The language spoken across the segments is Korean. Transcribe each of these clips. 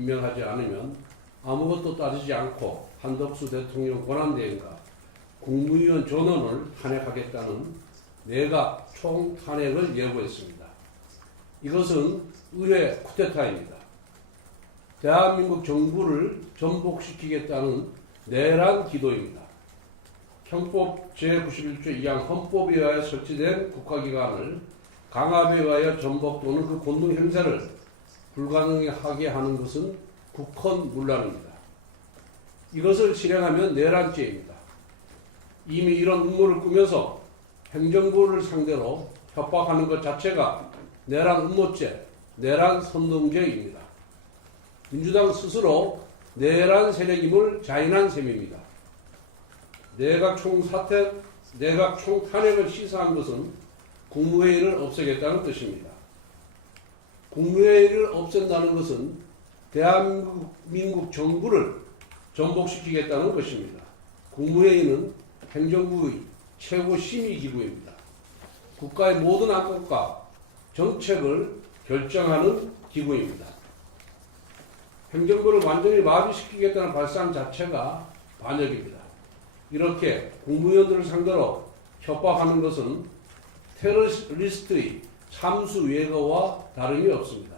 임명하지 않으면 아무것도 따지지 않고 한덕수 대통령 권한대행과 국무위원 전원을 탄핵하겠다는 내각 총탄핵을 예고했습니다. 이것은 의회 쿠데타입니다. 대한민국 정부를 전복시키겠다는 내란 기도입니다. 형법 제91조 2항 헌법에 의하여 설치된 국가기관을 강압에 의하여 전복 또는 그 권능 행사를 불가능하게 하는 것은 국헌문란입니다. 이것을 실행하면 내란죄입니다. 이미 이런 음모를 꾸며서 행정부를 상대로 협박하는 것 자체가 내란 음모죄, 내란 선동죄입니다. 민주당 스스로 내란 세력임을 자인한 셈입니다. 내각 총탄핵을 시사한 것은 국무회의를 없애겠다는 뜻입니다. 국무회의를 없앤다는 것은 대한민국 정부를 전복시키겠다는 것입니다. 국무회의는 행정부의 최고 심의기구입니다. 국가의 모든 안건과 정책을 결정하는 기구입니다. 행정부를 완전히 마비시키겠다는 발상 자체가 반역입니다. 이렇게 국무위원들을 상대로 협박하는 것은 테러리스트의 참수 외거와 다름이 없습니다.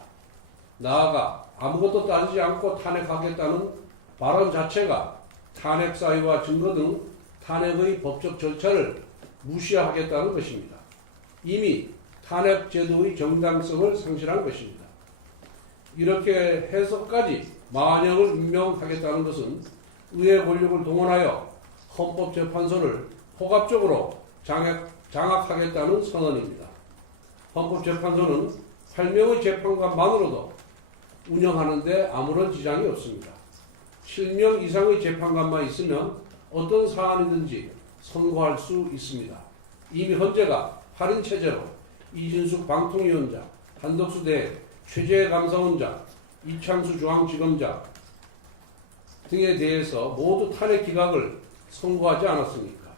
나아가 아무것도 따지지 않고 탄핵하겠다는 발언 자체가 탄핵 사유와 증거 등 탄핵의 법적 절차를 무시하겠다는 것입니다. 이미 탄핵 제도의 정당성을 상실한 것입니다. 이렇게 해서까지 만역을 임명하겠다는 것은 의회 권력을 동원하여 헌법재판소를 포괄적으로 장악하겠다는 선언입니다. 헌법재판소는 8명의 재판관만으로도 운영하는데 아무런 지장이 없습니다. 7명 이상의 재판관만 있으면 어떤 사안이든지 선고할 수 있습니다. 이미 헌재가 8인 체제로 이진숙 방통위원장, 한덕수 최재해 감사원장, 이창수 중앙지검장 등에 대해서 모두 탄핵 기각을 선고하지 않았습니까?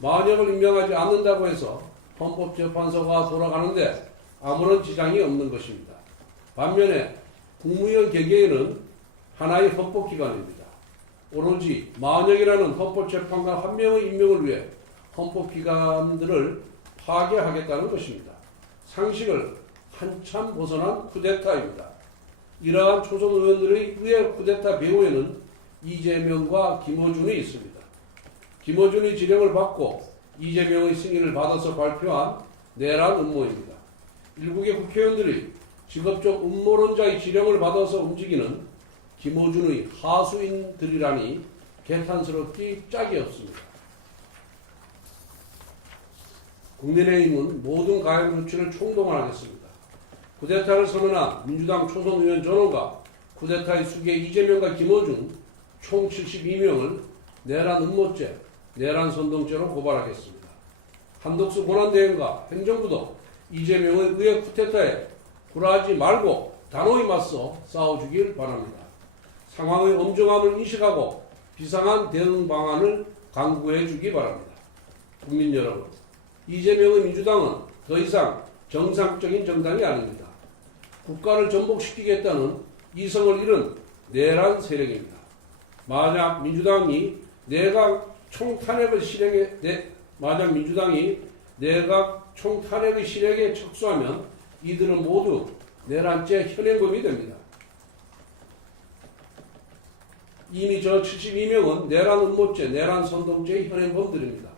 만역을 임명하지 않는다고 해서 헌법재판소가 돌아가는데 아무런 지장이 없는 것입니다. 반면에 국무위원 개개인은 하나의 헌법기관입니다. 오로지 만역이라는 헌법재판관 한 명의 임명을 위해 헌법기관들을 파괴하겠다는 것입니다. 상식을 한참 벗어난 쿠데타입니다. 이러한 초선 의원들의 의회 쿠데타 배후에는 이재명과 김어준이 있습니다. 김어준이 지령을 받고 이재명의 승인을 받아서 발표한 내란 음모입니다. 일국의 국회의원들이 직업적 음모론자의 지령을 받아서 움직이는 김어준의 하수인들이라니 개탄스럽기 짝이 없습니다. 국민의힘은 모든 가용 조치를 총동원하겠습니다. 쿠데타를 선언한 민주당 초선 의원 전원과 쿠데타의 수괴 이재명과 김어준 총 72명을 내란 음모죄, 내란 선동죄로 고발하겠습니다. 한덕수 권한대행과 행정부도 이재명의 의회 쿠데타에 굴하지 말고 단호히 맞서 싸워주길 바랍니다. 상황의 엄중함을 인식하고 비상한 대응 방안을 강구해 주기 바랍니다. 국민 여러분, 이재명의 민주당은 더 이상 정상적인 정당이 아닙니다. 국가를 전복시키겠다는 이성을 잃은 내란 세력입니다. 만약 민주당이 내각 총탄핵의 실행에 착수하면 이들은 모두 내란죄 현행범이 됩니다. 이미 저 72명은 내란 음모죄, 내란 선동죄의 현행범들입니다.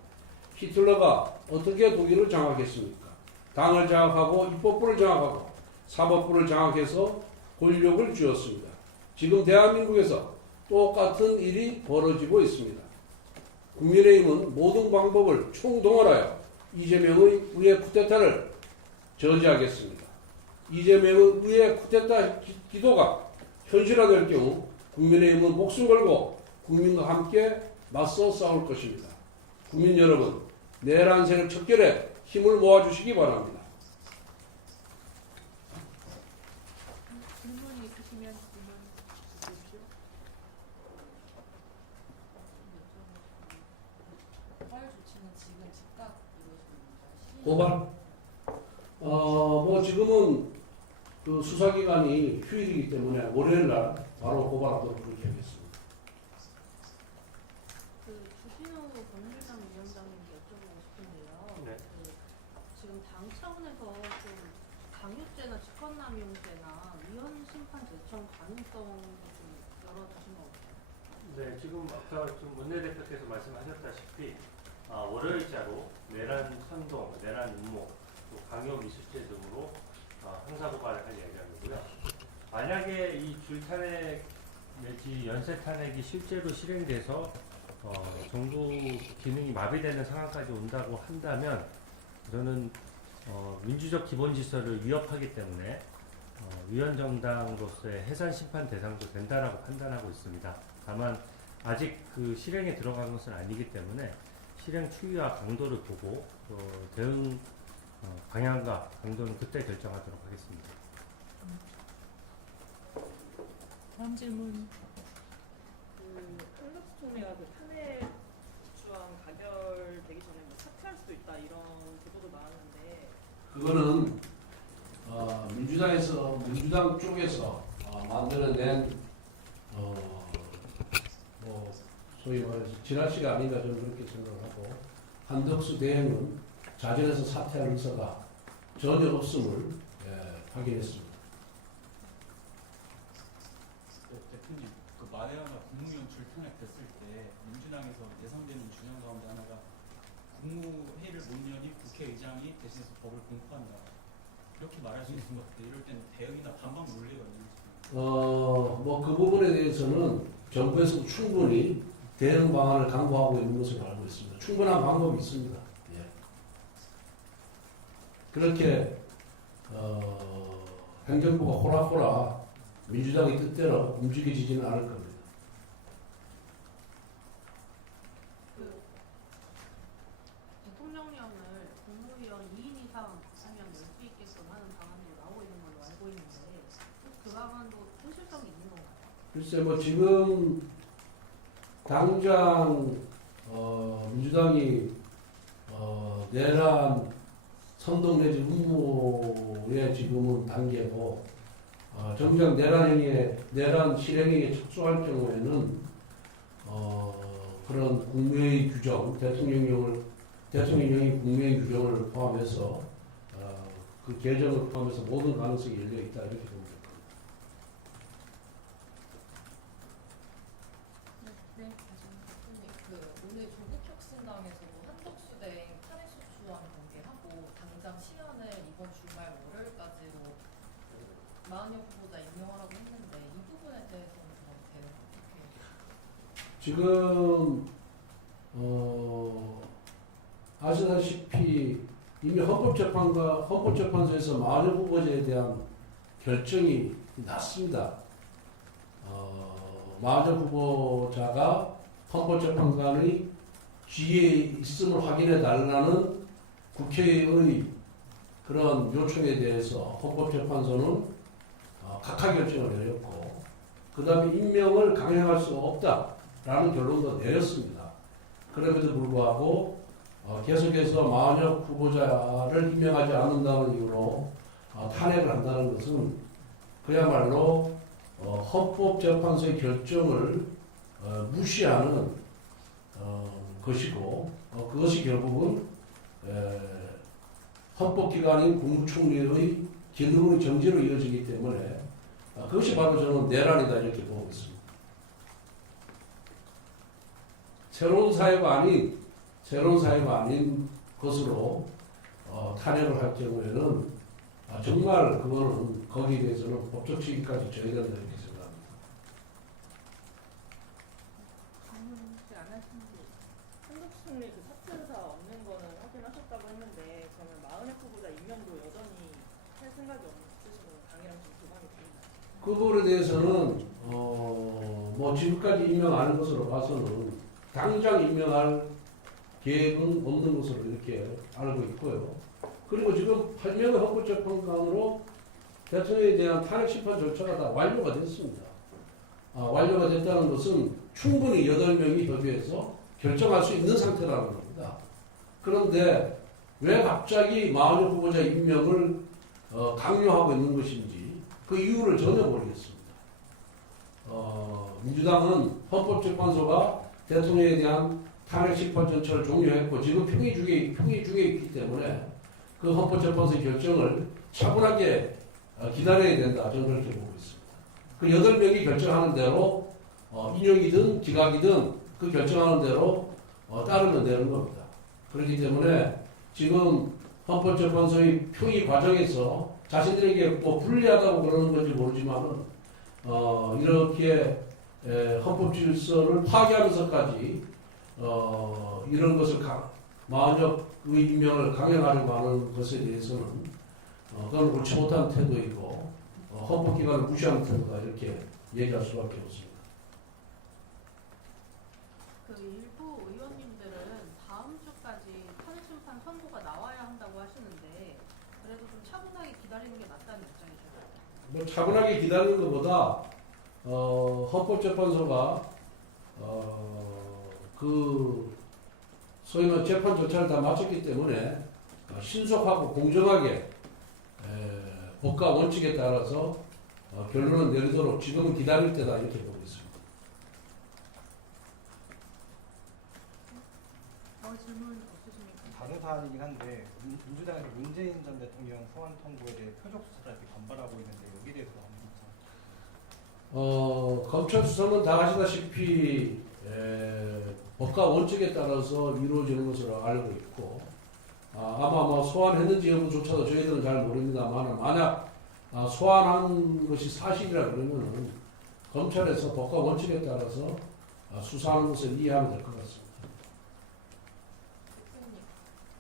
히틀러가 어떻게 독일을 장악했습니까? 당을 장악하고 입법부를 장악하고 사법부를 장악해서 권력을 쥐었습니다. 지금 대한민국에서 똑같은 일이 벌어지고 있습니다. 국민의힘은 모든 방법을 총동원하여 이재명의 의회 쿠데타를 저지하겠습니다. 이재명의 의회 쿠데타 기도가 현실화될 경우 국민의힘은 목숨 걸고 국민과 함께 맞서 싸울 것입니다. 국민 여러분, 내란 세력 척결에 힘을 모아주시기 바랍니다. 질문 있으시면 질문 주십시오. 고발 조치는 지금 즉각 이루어집니다. 고발? 지금은 그 수사기관이 휴일이기 때문에 월요일 날 바로 고발하도록 그렇게 하겠습니다. 그 주진우 법률상 위원장님께 여쭤보고 싶은데요. 네. 그 지금 당 차원에서 좀 강요죄나 직권남용죄나 위헌 심판 제청 가능성도 좀 열어두신 것 같아요. 네, 지금 아까 좀 원내대표께서 말씀하셨다시피 월요일자로 내란 선동, 내란 음모, 또 강요 미수죄 등으로 형사고발을 할 예정이고요. 만약에 이 줄탄핵 내지 연쇄탄핵이 실제로 실행돼서 정부 기능이 마비되는 상황까지 온다고 한다면 저는 민주적 기본 질서를 위협하기 때문에 위헌정당으로서의 해산 심판 대상도 된다라고 판단하고 있습니다. 다만 아직 그 실행에 들어간 것은 아니기 때문에 실행 추이와 강도를 보고 대응 방향과 강도는 그때 결정하도록 하겠습니다. 다음 질문. 한덕수 총리가 그 탄핵 주안 가결되기 전에 뭐 사퇴할 수도 있다 이런 보도도 나왔는데 그거는 민주당 쪽에서 만들어낸 뭐 소위 말해서 지라시가 아닌가 저는 그렇게 생각을 하고 한덕수 대행은 자진해서 사퇴할 의사가 전혀 없음을 확인했습니다. 대표님, 그 마레아가 국무위원 출탄핵 됐을 때 민주당에서 예상되는 주장 가운데 하나가 국무회의를 못 여니 국회의장이 대신해서 법을 공포한다. 이렇게 말할 수 있을 것 같아요. 이럴 때는 대응이나 반박 논리가 있는지. 뭐 그 부분에 대해서는 정부에서 충분히 대응 방안을 강구하고 있는 것으로 알고 있습니다. 충분한 방법이 있습니다. 예. 그렇게 행정부가 호락호락 민주당의 뜻대로 움직여지지는 않을 겁니다. 그 대통령령을 국무위원 2인 이상 하면 낼 수 있게끔 하는 방안도 나오고 있는 걸로 알고 있는데 그 방안도 현실성이 있는 건가요? 글쎄 뭐 지금 당장 민주당이 내란 선동 내지 음모의 지금은 단계고 정작 내란 실행에 착수할 경우에는 그런 국무회의 규정, 대통령령이 국무회의 규정을 포함해서 그 개정을 포함해서 모든 가능성이 열려 있다 이렇게 봅니다. 네. 그 오늘 조국혁신당에서도 한덕수 대행 탄핵소추안 공개하고 당장 시한을 이번 주말 월요일까지로 마은혁 후보자 임명하라고 했는데 이 부분에 대해서는 어떻게 지금 아시다시피 이미 헌법재판소에서 마은혁 후보자에 대한 결정이 났습니다. 마은혁 후보자가 헌법재판관의 지위에 있음을 확인해 달라는 국회의 그런 요청에 대해서 헌법재판소는 각하 결정을 내렸고 그 다음에 임명을 강행할 수 없다라는 결론도 내렸습니다. 그럼에도 불구하고 계속해서 마은혁 후보자를 임명하지 않는다는 이유로 탄핵을 한다는 것은 그야말로 헌법재판소의 결정을 무시하는 것이고 그것이 결국은 헌법기관인 국무총리의 기능의 정지로 이어지기 때문에 그것이 바로 저는 내란이다 이렇게 보고 있습니다. 새로운 사회가 아닌 것으로 탄핵을 할 경우에는 정말 그거는 거기에 대해서는 법적 시기까지 줘야 된다 이렇게 생각합니다. 질문 혹시 안 하시는지. 한덕수 총리 그 사퇴 의사 없는 거는 확인하셨다고 했는데 그러면 마은혁 후보자 임명도 여전히 할 생각이 없으시고 당이랑 좀 교감이 됩니다. 그 부분에 대해서는 뭐 지금까지 임명하는 것으로 봐서는 당장 임명할 계획은 없는 것으로 이렇게 알고 있고요. 그리고 지금 8명의 헌법재판관으로 대통령에 대한 탄핵 심판 절차가 다 완료가 됐습니다. 완료가 됐다는 것은 충분히 8명이 협의해서 결정할 수 있는 상태라는 겁니다. 그런데 왜 갑자기 마은혁 후보자 임명을 강요하고 있는 것인지 그 이유를 전혀 모르겠습니다. 민주당은 헌법재판소가 대통령에 대한 탄핵 심판 전철을 종료했고 지금 평의 중에 있기 때문에 그 헌법재판소의 결정을 차분하게 기다려야 된다. 저는 그렇게 보고 있습니다. 그 8명이 결정하는 대로 인용이든 기각이든 그 결정하는 대로 따르면 되는 겁니다. 그렇기 때문에 지금 헌법재판소의 평의 과정에서 자신들에게 뭐 불리하다고 그러는 건지 모르지만은 이렇게 헌법 질서를 파괴하면서까지 이런 것을 마흔역의 임명을 강행하려고 하는 것에 대해서는 그건 옳지 못한 태도이고 헌법기관을 무시하는 태도다 이렇게 얘기할 수밖에 없습니다. 그 일부 의원님들은 다음 주까지 탄핵 심판 선고가 나와야 한다고 하시는데 그래도 좀 차분하게 기다리는 게 낫다는 입장이신가요? 뭐 차분하게 기다리는 것보다 헌법재판소가 그 소위 말해 재판 절차를 다 마쳤기 때문에 신속하고 공정하게 법과 원칙에 따라서 결론을 내리도록 지금은 기다릴 때다 이렇게 보고 있습니다. 질문 없으십니까? 다른 사안이긴 한데 민주당에서 문재인 전 대통령 소환 통보에 대해 표적 수사다 이렇게 반발하고 있는데 여기에 대해서 검찰 수사는 다 아시다시피 법과 원칙에 따라서 이루어지는 것으로 알고 있고 아마 뭐 소환했는지 여부조차도 저희들은 잘 모릅니다만 만약 소환한 것이 사실이라 그러면은 검찰에서 법과 원칙에 따라서 수사하는 것을 이해하면 될 것 같습니다. 대표님,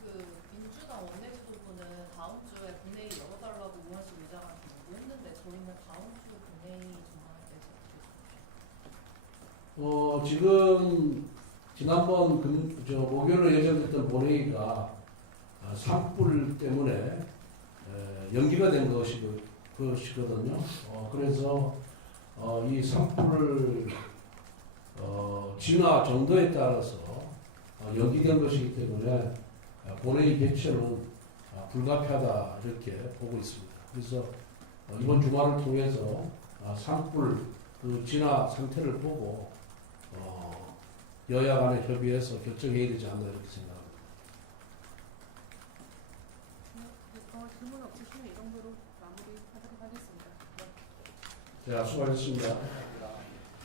그 민주당 원내지도부는 다음 주에 본회의 열어달라고 우한식 의장한테 요구했는데 저희는 다음 주 본회의 전망에 대해서 어떻게 생각하세요? 지금 지난번 목요일로 예정됐던 본회의가 산불 때문에 연기가 된 것이거든요. 그래서 이 산불 진화 정도에 따라서 연기된 것이기 때문에 본회의 개최는 불가피하다 이렇게 보고 있습니다. 그래서 이번 주말을 통해서 산불 그 진화 상태를 보고 여야 간에 협의해서 결정해야 되지 않나 이렇게 생각합니다. 질문 없으시면 이 정도로 마무리하도록 하겠습니다. 자, 수고하셨습니다.